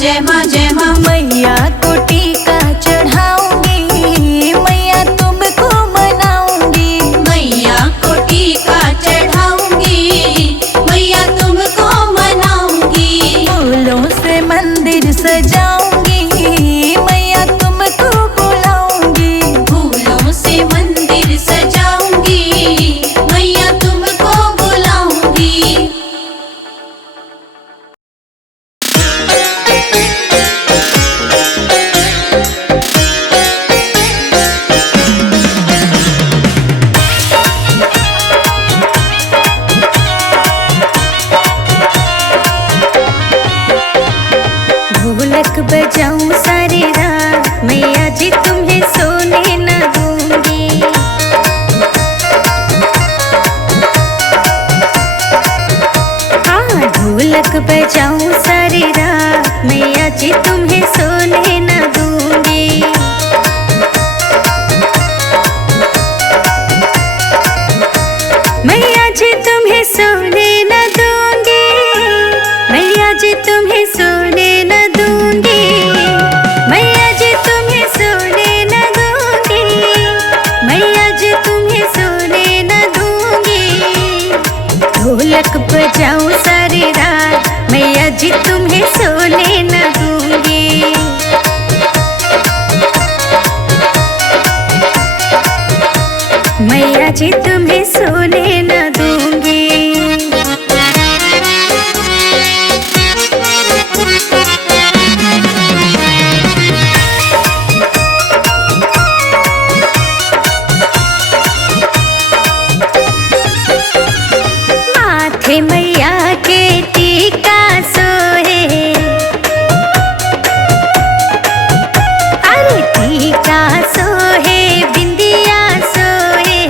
जय माँ जय माँ। मैया को टीका चढ़ाऊंगी, मैया तुमको मनाऊंगी। मैया को टीका चढ़ाऊंगी, मैया तुमको मनाऊंगी। फूलों से मंदिर सजाऊंगी, मैया तुमको बुलाऊंगी। फूलों से मंदिर सजाऊंगी, मैया तुमको बुलाऊंगी। ढोलक बजाऊं सारी रात, मैया जी तुम्हें सोने न दूंगी। हाँ, ढोलक बजाऊं सारी रात, मैया जी तुम्हें सोने न दूंगी। मैया जी तुम्हें सोने न दूंगी, मैया जी तुम्हें सोने न दूंगी। मैया जी तुम्हें सोने न दूंगी, मैया जी तुम्हें सोने न दूंगी। ढोलक बजाऊं सारी रात, मैया जी तुम्हें सोने न दूंगी। मैया जी तुम्हें सोने न दूंगी। माथे मैया के टीका सोहे, अरे टीका सोहे, बिंदिया सोहे।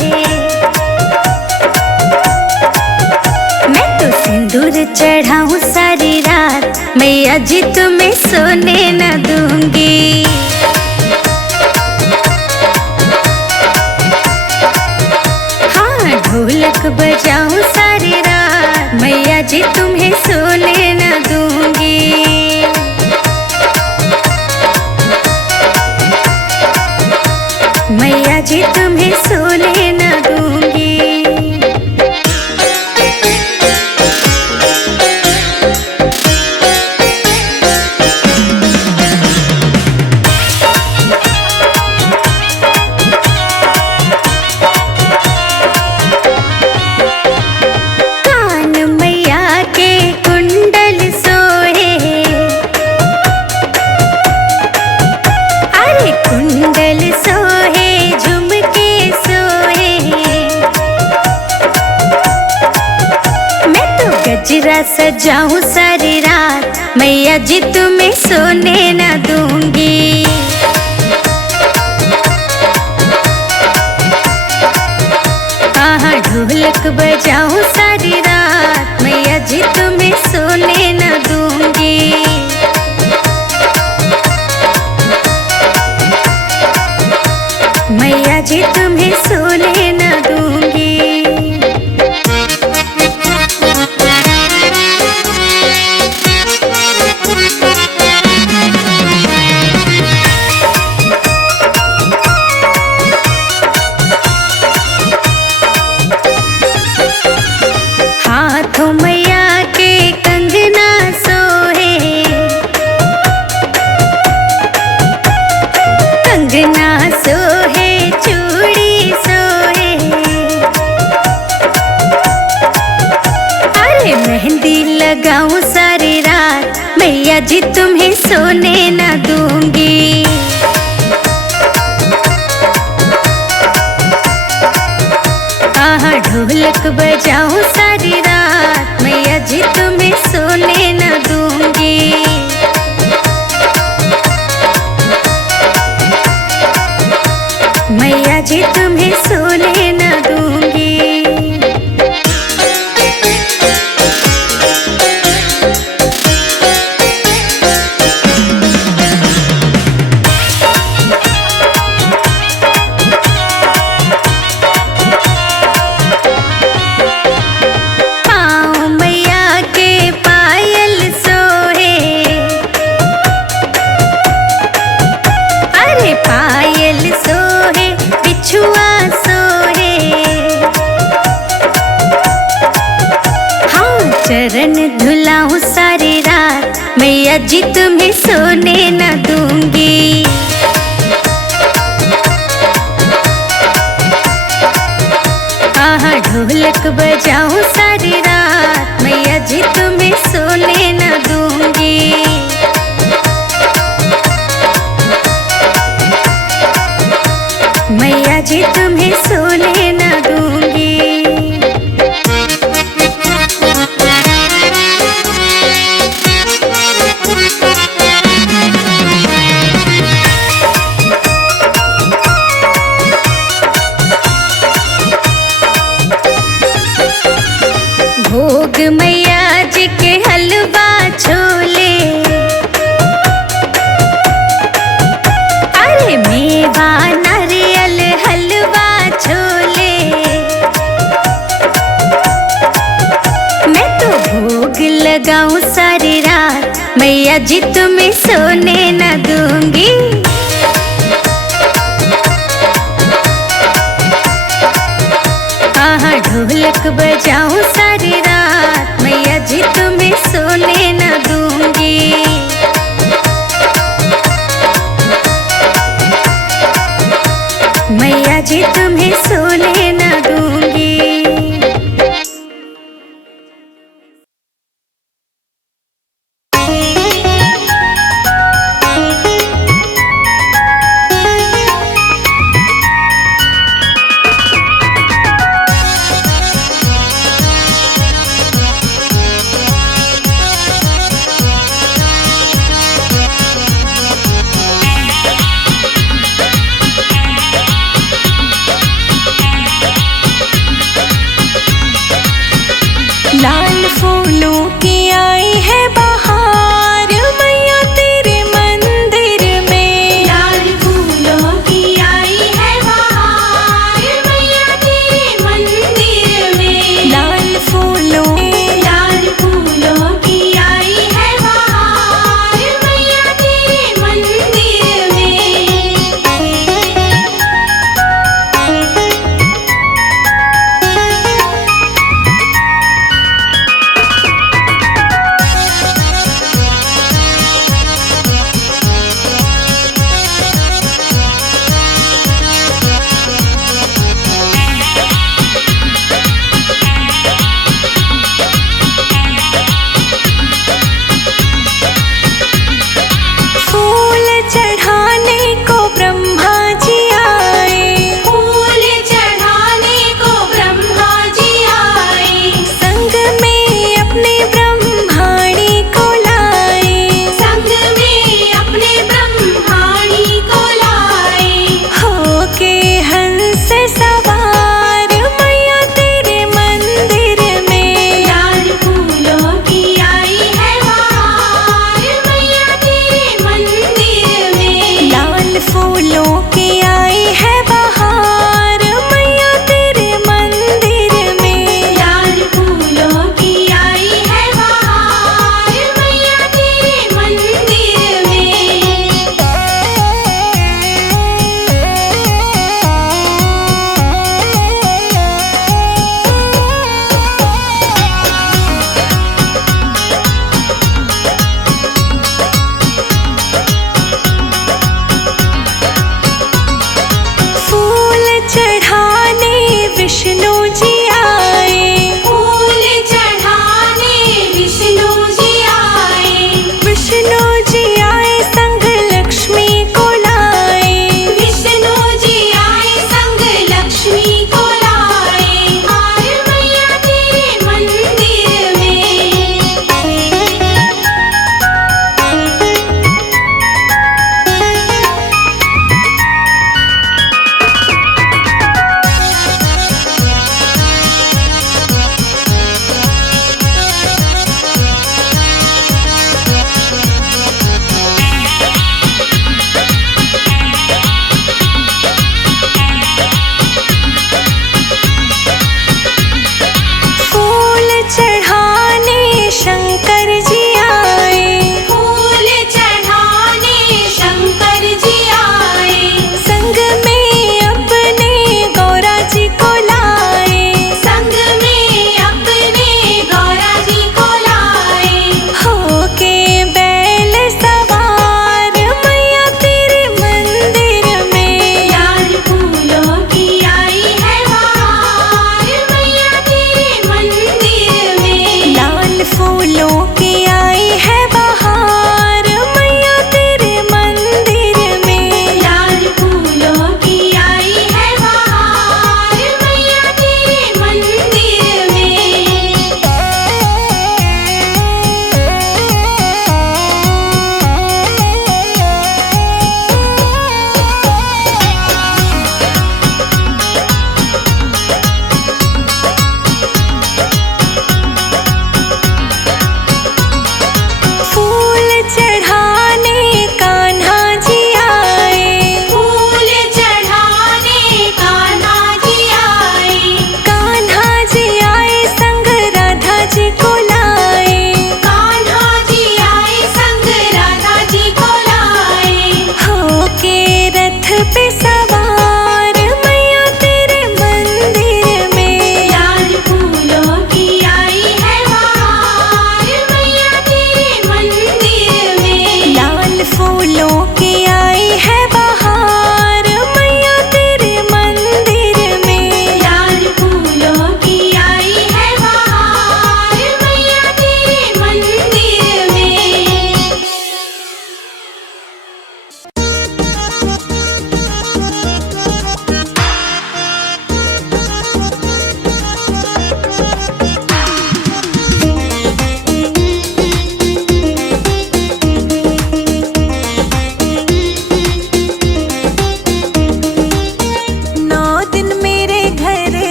मैं तो सिंदूर चढ़ाऊं सारी रात, मैया जी तुम्हें सोने न दूंगी। हाँ, ढोलक बजाऊं सारी रात, मैया जी तुम्हें सोने न दूंगी। मैया जी तुम्हें सोने न दूंगी। कान मैया के कुंडल सोहे, अरे कुंडल सोहे, झुमके सोहे। मैं तो गजरा सजाऊं सारी रात, मैया जी तुम्हें सोने न दूंगी। हाँ, ढोलक बजाऊं सारी रात, मैया जी तुम्हें सोने न दूंगी। मैया जी तुम्हें सोने न दूंगी। हाथों मैया के कंगना सोहे, कंगना सोहे, चूड़ी सोहे। अरे मेहंदी लगाऊं सारी रात, मैया जी तुम्हें सोने न दूंगी। हाँ, ढोलक बजाऊं सारी रात, मैया जी तुम्हें सोने न दूंगी। मैया जी तुम्हें सोने न दूंगी। पाँव मैया के जी तुम्हें सोने न दूंगी। ढोलक बजाऊं सारी रात, मैया जी तुम्हें सोने न दूंगी। मैया जी तुम्हें सोने न दूंगी। भोग मैया जी के हलवा छोले, अरे मेवा नारियल हलवा छोले। मैं तो भोग लगाऊं सारी रात, मैया जी तुम्हें सोने न दूंगी। ढोलक बजाऊं सारी रात, मैया जी तुम्हें सोने न दूंगी। मैया जी तुम्हें सोने न दूंगी।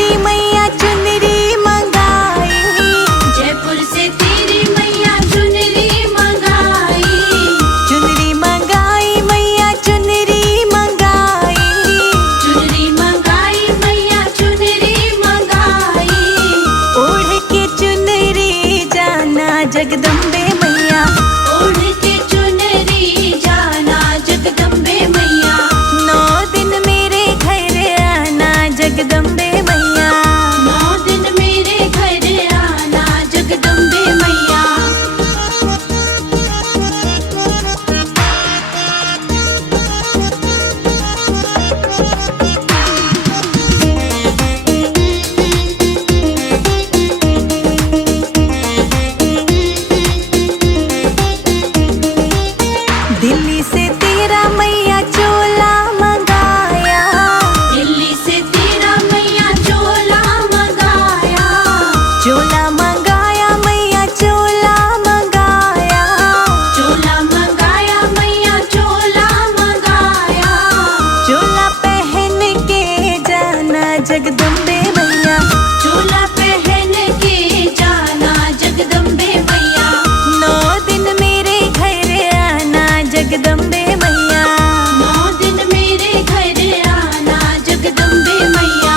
तेरी मैया चुनरी मंगाई, जयपुर से तेरी मैया चुनरी मंगाई, चुनरी मंगाई मैया चुनरी मंगाई, चुनरी मंगाई मैया चुनरी मंगाई, ओढ़ के चुनरी जाना जगदम्बे मैया, ओढ़ के चुनरी जाना जगदम्बे मैया, 9 दिन मेरे घर आना जगदम्बे मैया, 9 दिन मेरे घर आना जगदम्बे मैया। दिल्ली से तेरा मैया चोला मंगाया, दिल्ली से तेरा मैया चोला मंगाया, चोला मंगाया मैया चोला मंगाया, चोला मंगाया मैया चोला मंगाया, चोला पहन के जाना जगदम्बे मैया, चोला पहन के जाना जगदम्बे मैया, 9 दिन मेरे घर आना जगदम्बे मैया, 9 दिन मेरे घर आना जगदम्बे मैया।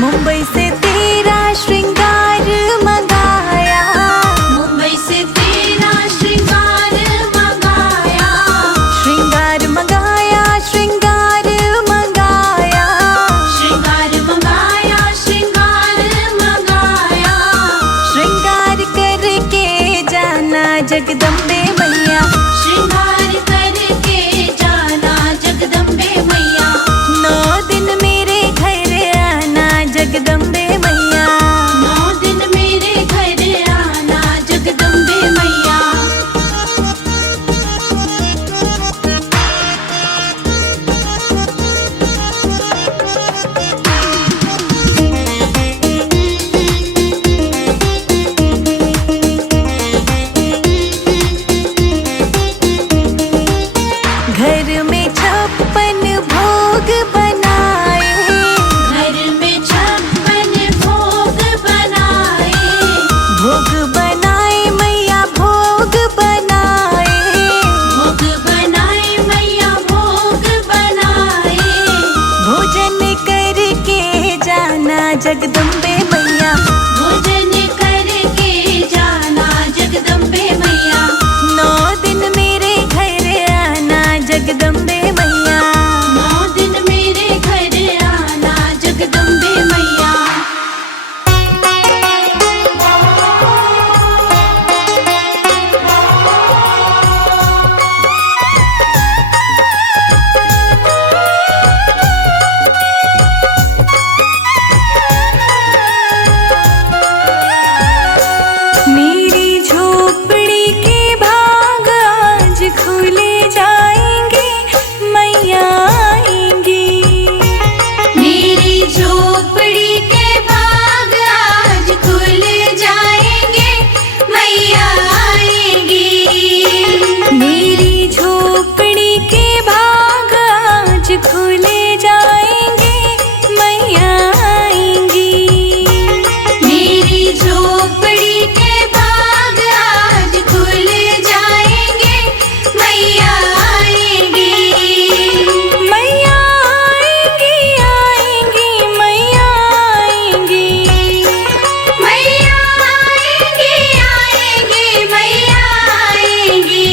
मुंबई से तेरा श्रृंगार मंगाया, मुंबई से तेरा श्रृंगार मंगाया, श्रृंगार मंगाया श्रृंगार मंगाया, श्रृंगार मंगाया, श्रृंगार मंगाया, श्रृंगार करके जाना जगदम्बे मैया, श्रृंगार करके जाना जगदम्बे मैया, 9 दिन मेरे घर आना जगदम्बे मैया, 9 दिन मेरे घर आना जगदम्बे मैया। घर में 56 भोग बनाए, घर में 56 भोग बनाए, भोग बनाए मैया भोग बनाए, भोग बनाए मैया भोग बनाए, भोजन करके जाना जगदम्बे मैया, भोजन करके जाना जगदम्बे मैया, 9 दिन मेरे घर आना जगदम्बे मैया, 9 दिन मेरे घर आना जगदम्बे मैया। मेरी झोपड़ी के भाग आज खुले जाएंगे, मैया आएंगी, मेरी झोपड़ी के भाग आज खुल जाएंगे, मैया आएंगी, मेरी झोपड़ी के भाग आज खुले जाएंगे, मैया आएंगी, मेरी झोपड़ी के भाग आज खुल जाएंगे, मैया आएंगी, मैया आएंगी आएंगी मैया आएंगी, मैया आएंगी आएंगी मैया आएंगी,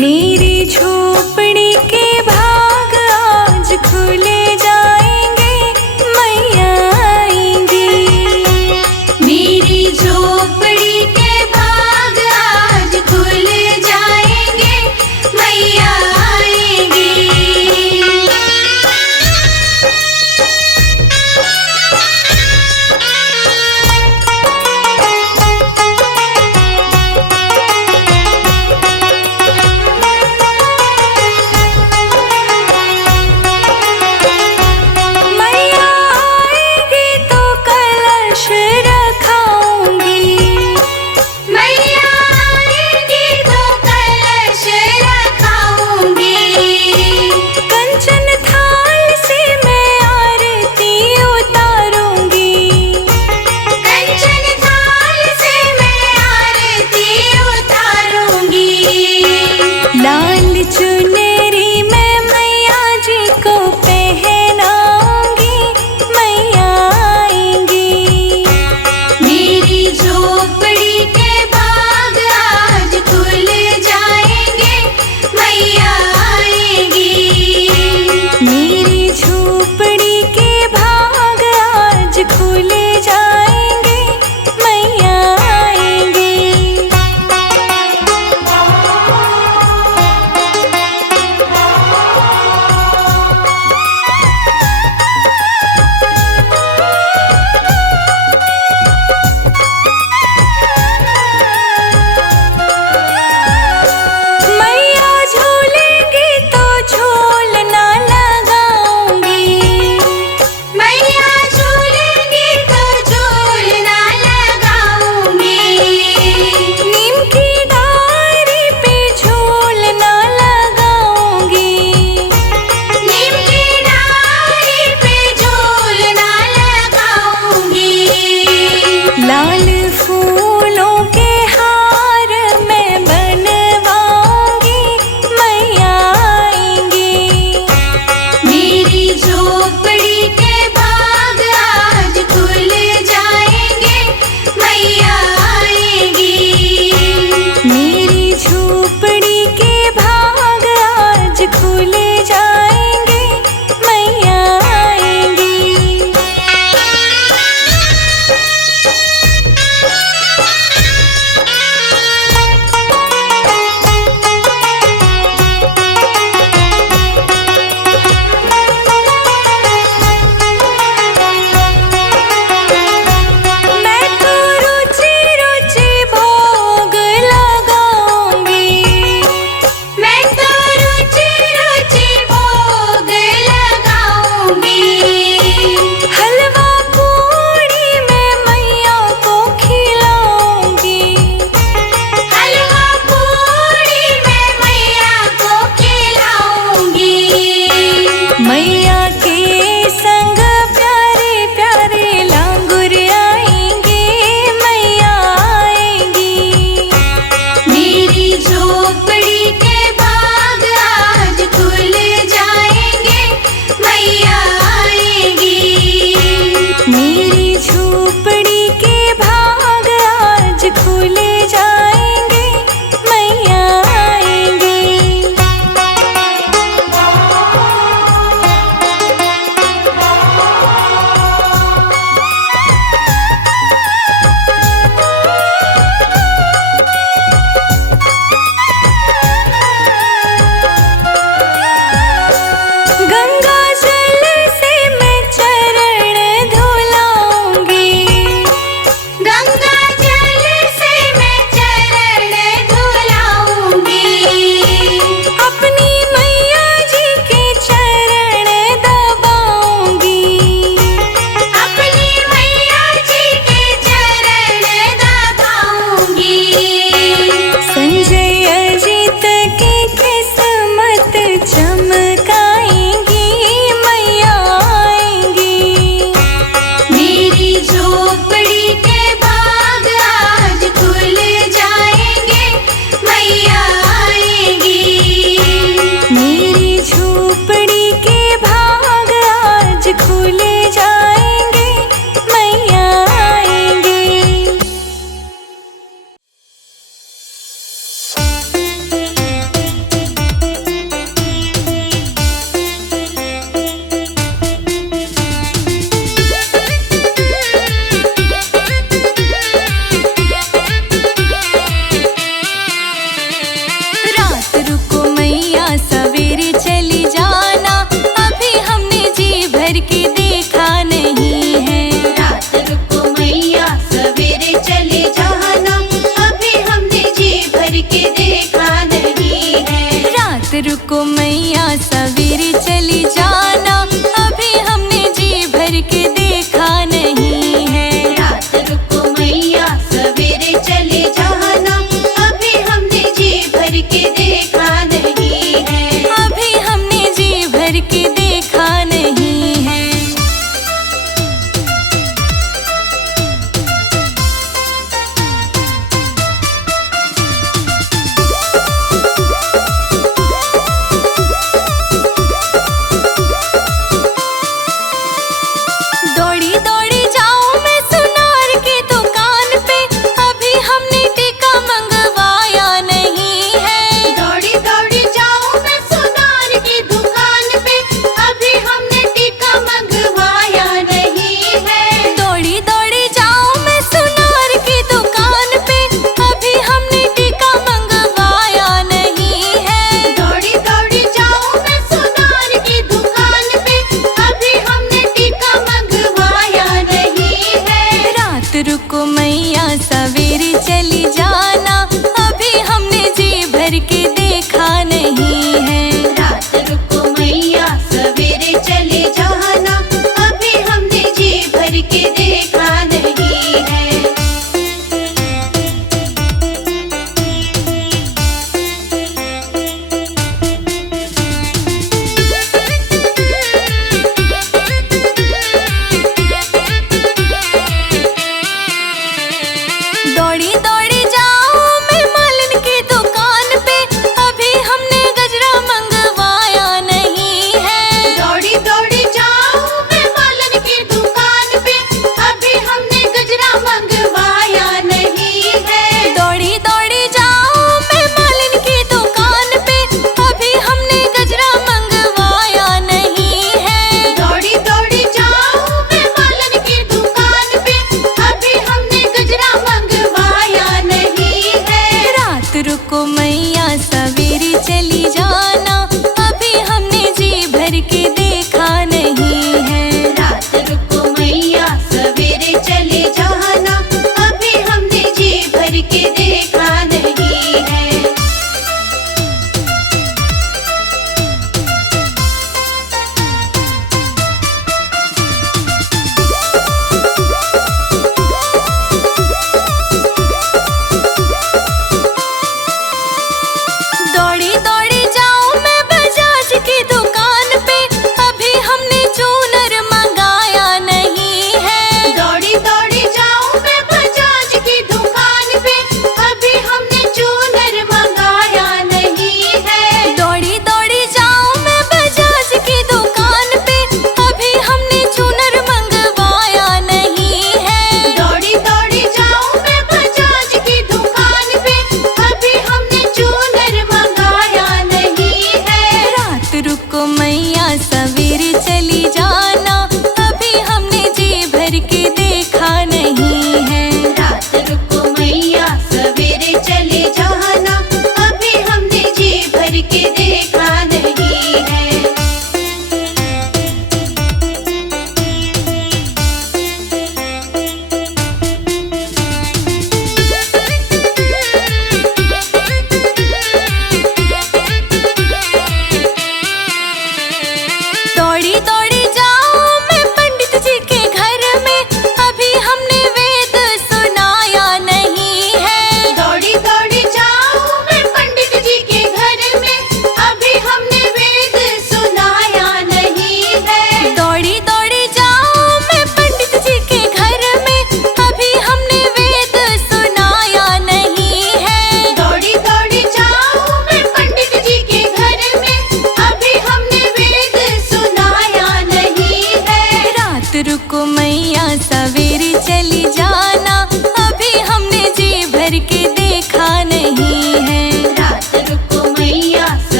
मेरी झोपड़ी के भाग आज खुले जाएंगे, मैया आएंगी, मेरी झोपड़ी के भाग आज खुल जाएंगे, मैया आएंगी।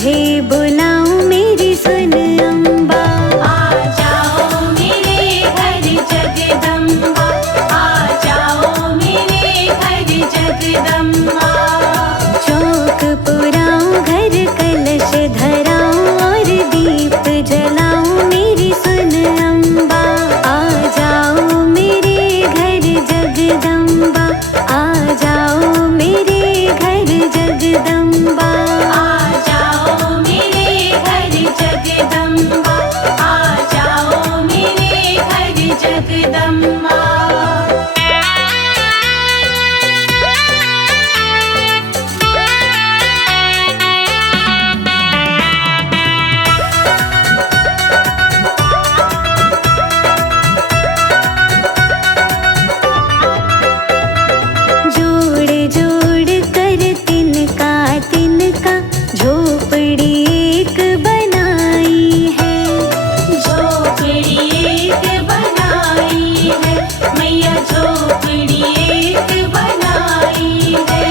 तुझे बुलाऊं मेरी सुन अम्बा। आ जाओ मेरे घर जगदम्बा, आ जाओ मेरे घर जगदम्बा। चौक पुराऊं घर कलश धराऊं और दीप जलाऊं मेरी सुन अम्बा। आ जाओ मेरे घर जगदम्बा, आ जाओ मेरे घर जगदम्बा। आ जाओ मेरे घर जगदम्बा, आ जाओ मेरे घर जगदम्बा। जोड़ जोड़ कर तिनका तिनका झोपड़ी एक बनाई है। झोपड़ी एक बनाई है, मैया झोपड़ी एक बनाई है।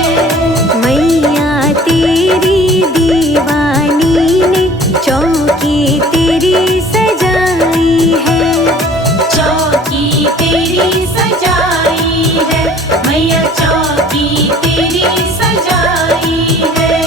मैया तेरी दीवानी ने चौकी तेरी सजाई है। चौकी तेरी सजाई है, मैया चौकी तेरी सजाई है।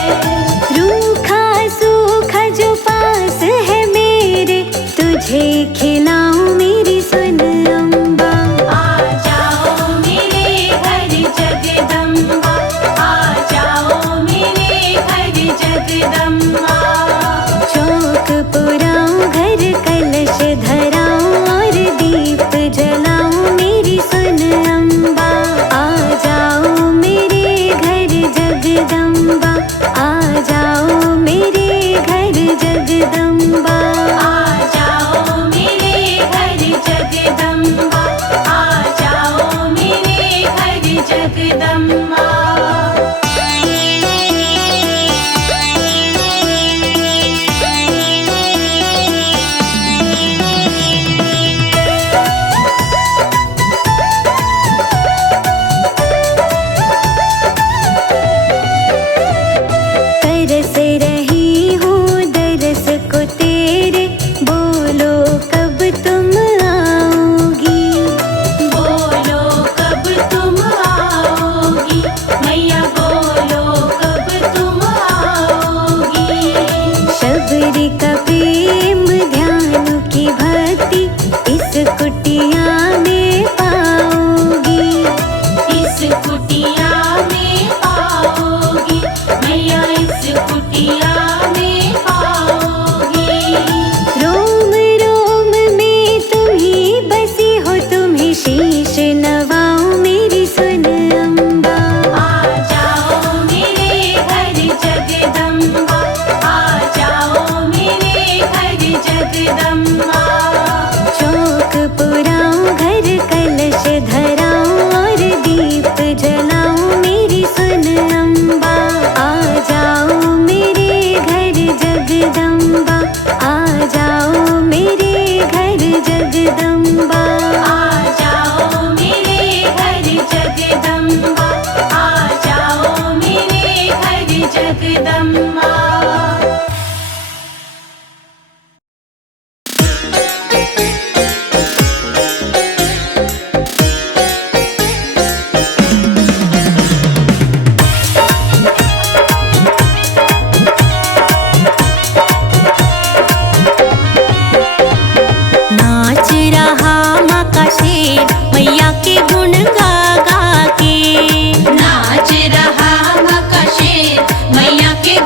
रूखा सूखा जो पास है मेरे, तुझे खिलाऊं मेरी सुन अम्बा। आ जाओ मेरे घर जगदम्बा, आ जाओ मेरे घर जगदम्बा। चौक पुराऊं घर कलश धराऊं और दीप जलाऊं मेरी सुन अम्बा। आ जाओ मेरे घर जगदम्बा, आ जाओ मेरे घर जगदम्बा। आ जाओ मेरे घर जगदम्बा, आ जाओ मेरे घर जगदम्बा। तरस रही हूँ दरस को तेरे, बोलो कब तुम आओगी। बोलो कब तुम आओगी, मैया बोलो कब तुम आओगी। शबरी का प्रेम ध्यान की भक्ति इस कुटिया में पाओगी। इस कुटिया में पाओगी, मैया इस कुटिया में पाओगी। रोम रोम में तुम ही बसी हो, तुम्हें शीश नवाऊं मेरी सुन अम्बा। आ जाओ मेरे घर जगदम्बा, आ जाओ मेरे घर जगदम्बा। चौक पुराऊं घर कलश धराऊं और दीप जलाऊं मेरी सुन अम्बा। आ जाओ मेरे घर जगदम्बा, आ जाओ मेरे घर जगदम्बा। आ जाओ मेरे घर जगदम्बा, आ जाओ मेरे घर जगदम्बा। नाच रहा माँ का शेर मैया के गुण गा गा के। नाच रहा माँ का शेर मैया के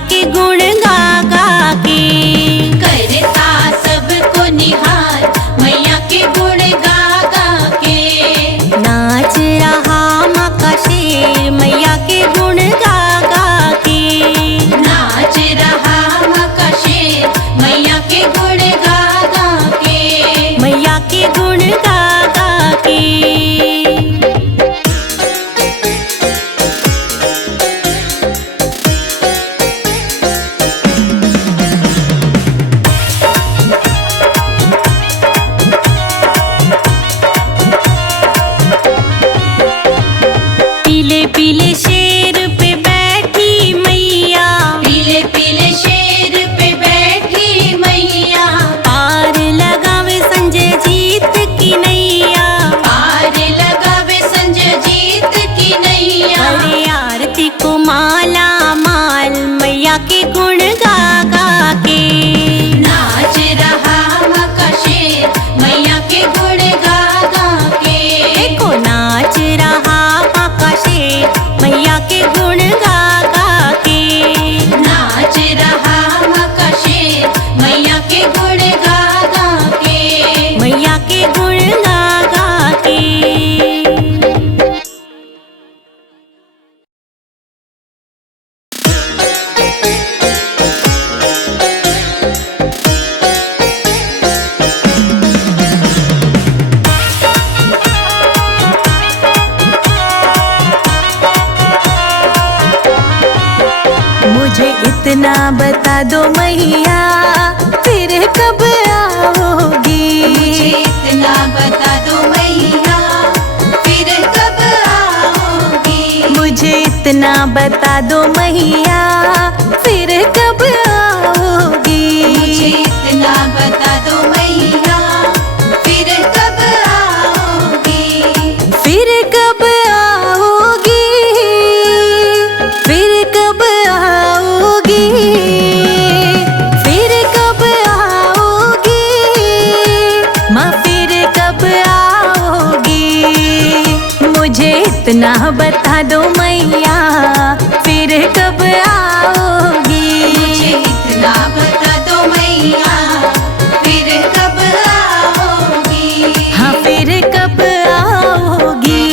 के गुण गा गा के। करता सबको निहार मैया के गुण गा गा के। नाच रहा माँ का शेर मैया के गुण गा गा के। नाच रहा माँ का शेर मैया के गुण गा गा के। मैया के गुण गा गा के। पीले पीले शेर पे बैठी मैया। पीले पीले शेर पे बैठी मैया। पार लगावे संजय जीत की नैया। पार लगावे संजय जीत की नैया। अरे आरती को माला माल मैया के गुण गा गा के। नाच रहा माँ का शेर मैया के गुण गा गा के। देखो नाच रहा माँ का शेर मैया के गुण गा गा के। नाच रहा माँ का शेर मैया के गुण गा गा के। मैया के गुण गा गा के। मुझे इतना बता दो मैया फिर कब आओगी। मुझे इतना बता दो मैया फिर कब आओगी। मुझे इतना बता दो मैया फिर कब आओगी। मुझे इतना बता दो मैया फिर कब आओगी। फिर कब आओगी। फिर कब आओगी। फिर कब आओगी। माँ फिर कब आओगी। मुझे इतना बता दो मैया फिर कब आओगी। मुझे इतना बता दो मैया फिर कब आओगी। हाँ फिर कब आओगी।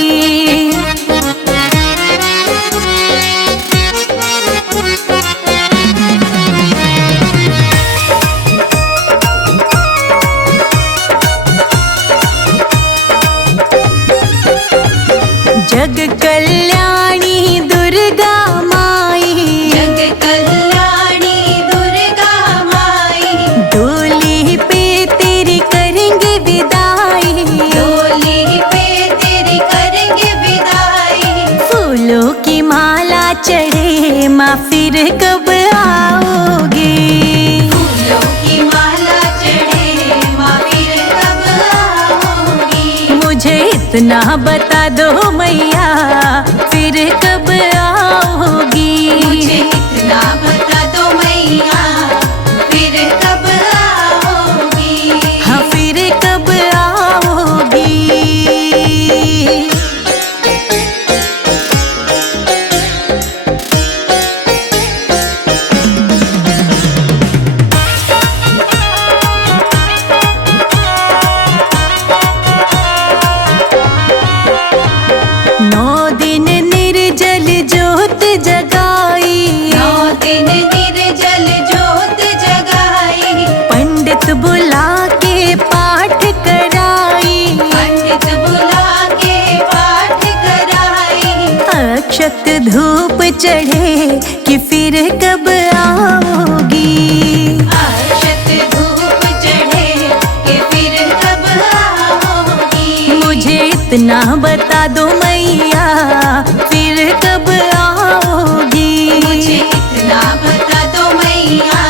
जग कल्याणी दुर्गा माई। जग कल्याणी दुर्गा माई। डोली पे तेरी करेंगे विदाई। डोली पे तेरी करेंगे विदाई। फूलों की माला चढ़े माँ फिर कब आओगी। फूलों की माला चढ़े माँ फिर कब आओगी। मुझे इतना बता दो मैया फिर कब आओगी। मुझे इतना बता दो मैया फिर कब आओगी। हाँ फिर कब आओगी। अक्षत धूप चढ़े कि फिर कब आओगी। अक्षत धूप चढ़े कि फिर कब आओगी। मुझे इतना बता दो मैया फिर कब आओगी। मुझे इतना बता दो मैया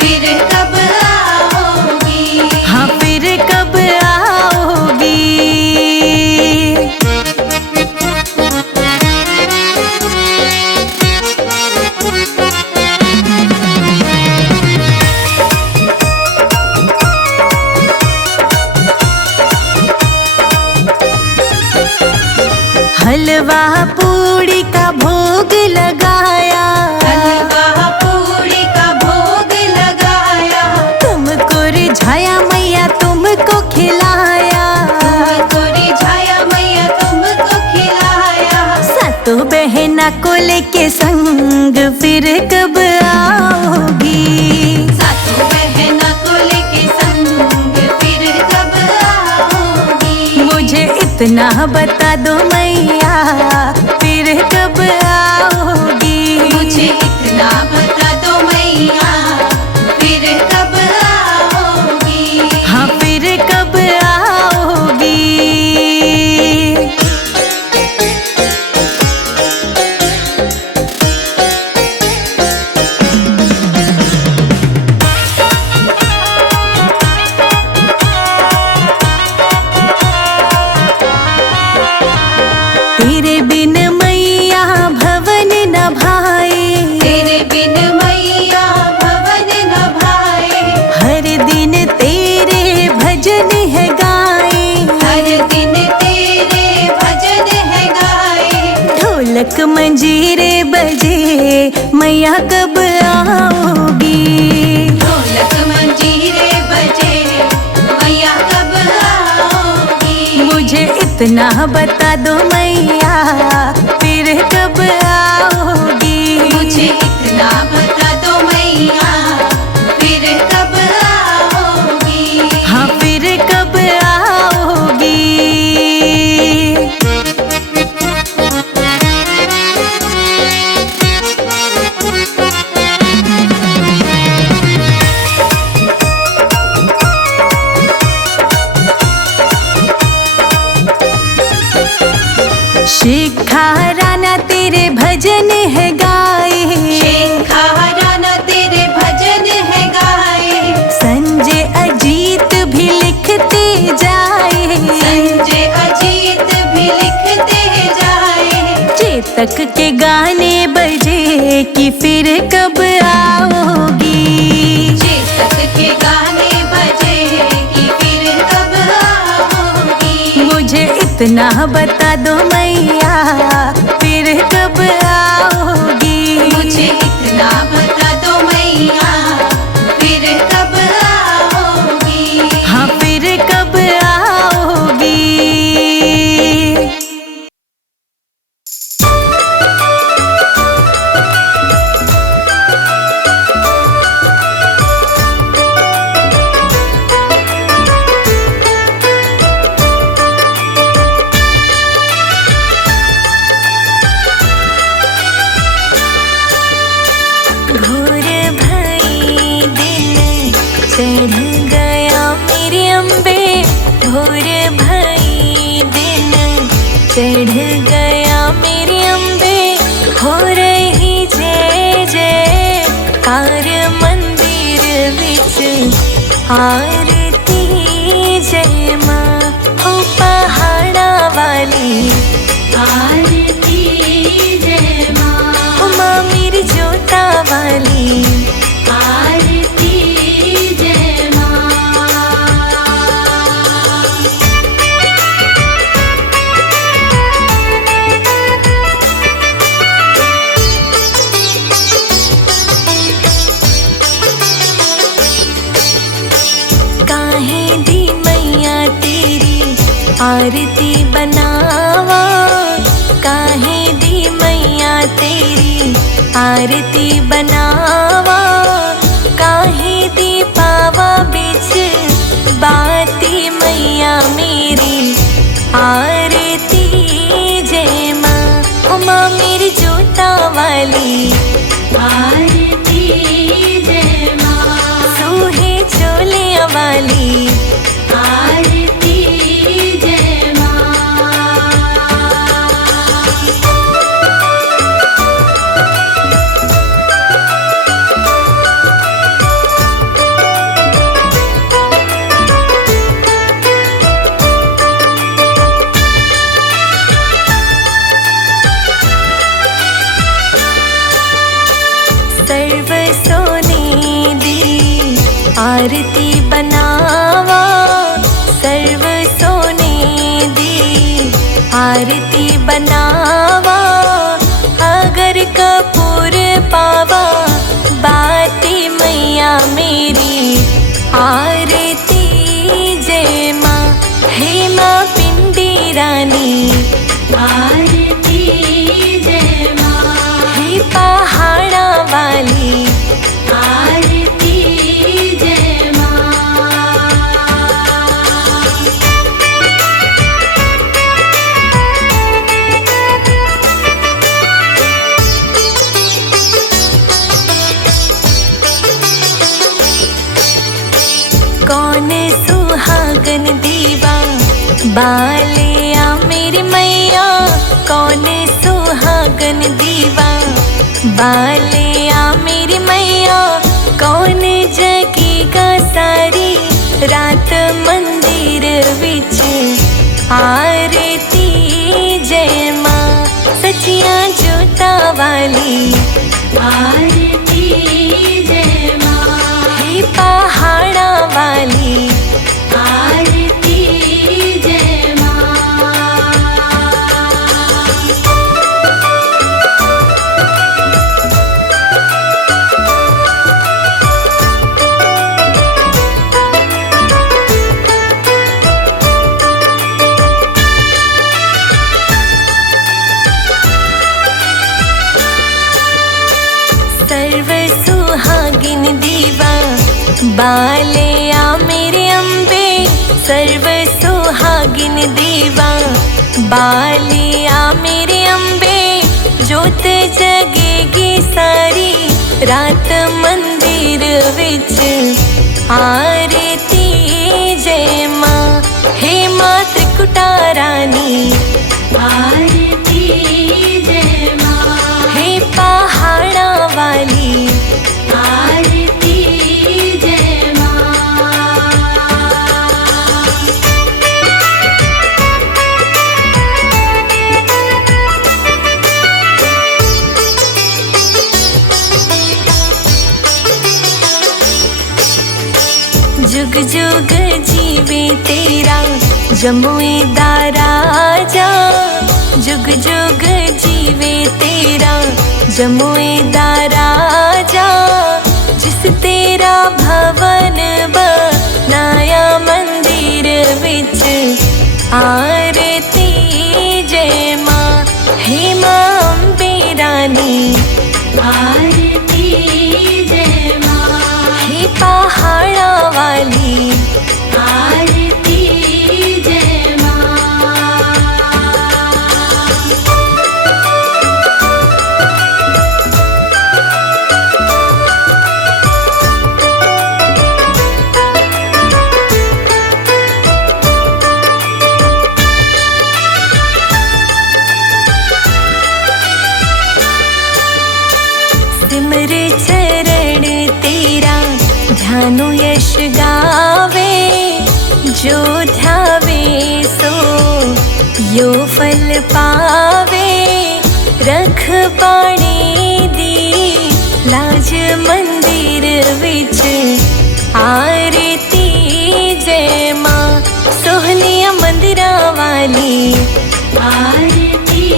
फिर कब आओगी। हाँ फिर कब आओगी। हलवा पूड़ी का भोग लगाया। हलवा इतना बता दो मैया फिर कब आओगी। मुझे इतना बता दो मैया फिर कब आओगी। हाँ फिर कब आओगी। तेरे बिन मैया भवन न भाए। तेरे बिन मैया भवन न भाए। हर दिन तेरे भजन है गाए। हर दिन तेरे भजन है गाए। ढोलक मंजीरे बजे मैया कब आओगी। ढोलक मंजीरे बजे मैया कब आओगी। मुझे इतना बता दो मैया फिर कब आओगी। मुझे इतना बता दो मैया फिर कब आओगी। हाँ फिर कब आओगी। शिखा राना तेरे भजन है गाए। शेखा राना तेरे भजन है गाए। संजय अजीत भी लिखते जाए। संजय अजीत भी लिखते जाए। चेतक के गाने बजे कि फिर कब आओगी। चेतक के गाने बजे कि फिर कब आओगी। मुझे इतना बता दो मैया फिर कब आओगी। मुझे इतना बता दो मैया फिर कब आओगी। हाँ फिर कब आओगी। भोर भई दिन चढ़ गया मेरे अम्बे। भोर भई दिन चढ़ गया मेरे अम्बे। हो रही जय जय कार मंदिर विच आरती जय माँ हो पहाड़ा वाली। आरती जय माँ हो माँ मेरी जोता वाली। आरती जय माँ। काहे दी मैया तेरी आरती बनावा। काहे दी मैया तेरी आरती बनावा। काहे दी पावा बिच बाती मैया मेरी आरती जय माँ। ओ माँ मेरी जोता वाली। आरती जय माँ। सोहे चोले वाली। आरती जय माँ। सर्व सोने दी आरती बनावा। सर्व सोने दी आरती बनावा। अगर कपूर पावा बाती मैया मेरी आरती जय माँ। हे माँ पिंडी रानी। आरती जय माँ। हे पहाड़ा वाली। आरती जय माँ। बालिया मेरी मैया कौन सुहागन दीवा, बालिया मेरी मैया कौन जगेगा सारी रात मंदिर विच आरती जय माँ सचिया जोता वाली आरती जय माँ हे पहाड़ा वाली आरती जय माँ। सर्व सुहागिन दीवा बालिया मेरे अम्बे, सर्व सुहागिन दीवा बालिया मेरे अम्बे जोत जगेगी सारी रात मंदिर विच आरती जय माँ हे माँ त्रिकुटा रानी आरती जय माँ हे पहाड़ा वाली आरती जय माँ। जुग जुग जीवे तेरा जमुई दा राजा, जुग जुग जीवे तेरा जमुई दा राजा, जिस तेरा भवन बनाया मंदिर विच आरती जय माँ हे माँ अम्बे रानी आरती जय माँ हे पहाड़ा वाली आरती जय माँ। सिमर चरण तेरा ध्यानु यश गावे, जो ध्यावे सो यो फल पावे, रख पाणी दी लाज मंदिर विच आरती जय माँ सोहनिया मंदिरा वाली आरती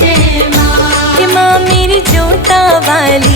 जय माँ हे माँ मेरी जोता वाली